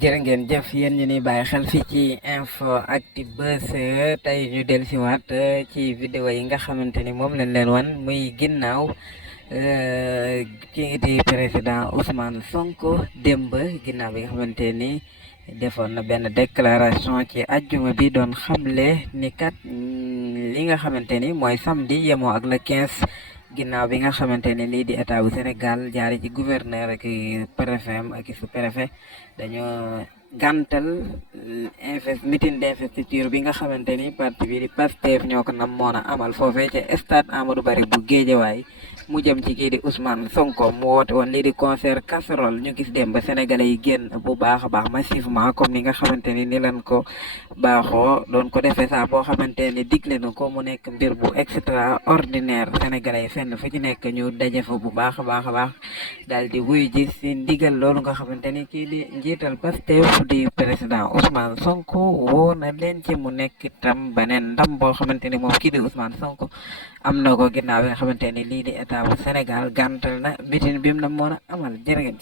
jërë ngeen jëf yéen ñu ni bàyyi xel fii ci info actu buzz tey ñu dellusiwaat ci vidéo yi nga xamante ni moom lañ leen wan muy ginnaaw kii di président Ousmane Sonko démb ginnaaw bi nga xamante ni defoon na benn déclaration ci ajjuma bi doon xamle ni kat li nga xamante ni mooy samedi yemoo ak le 15 ginnaaw bi nga xamante ne lii di état bu Sénégal jaari ci gouverneur ak préfet ak sous-préfet dañoo gàntal meeting d'investiture bi nga xamante ni parti bi di Pastef ñoo ko namoon a amal foofee ca stade Amadou Barry bu Guédiawaye mu jëm ci kii di Ousmane Sonko mu woote woon lii di concert casserole ñu gis dem ba sénégalais yi génn bu baax a baax massivement comme ni nga xamante ni leen ko baaxoo doon ko defee saa boo xamante ni digle na ko mu nekk mbir bu extraordinaire sénégalais yi fenn fu ci nekk ñu daje fa bu baax a baax daal di wuy ji si ndigal loolu nga xamante ni kii di njiital Pastef di président Ousmane Sonko woo na leen ci mu nekk itam beneen ndam boo xamante ni moom kii di Ousmane Sonko am na ko ginnaaw bi nga xamante ni lii di état bu Sénégal gàntal na mitin bi mu na moon a amal jërë ngeen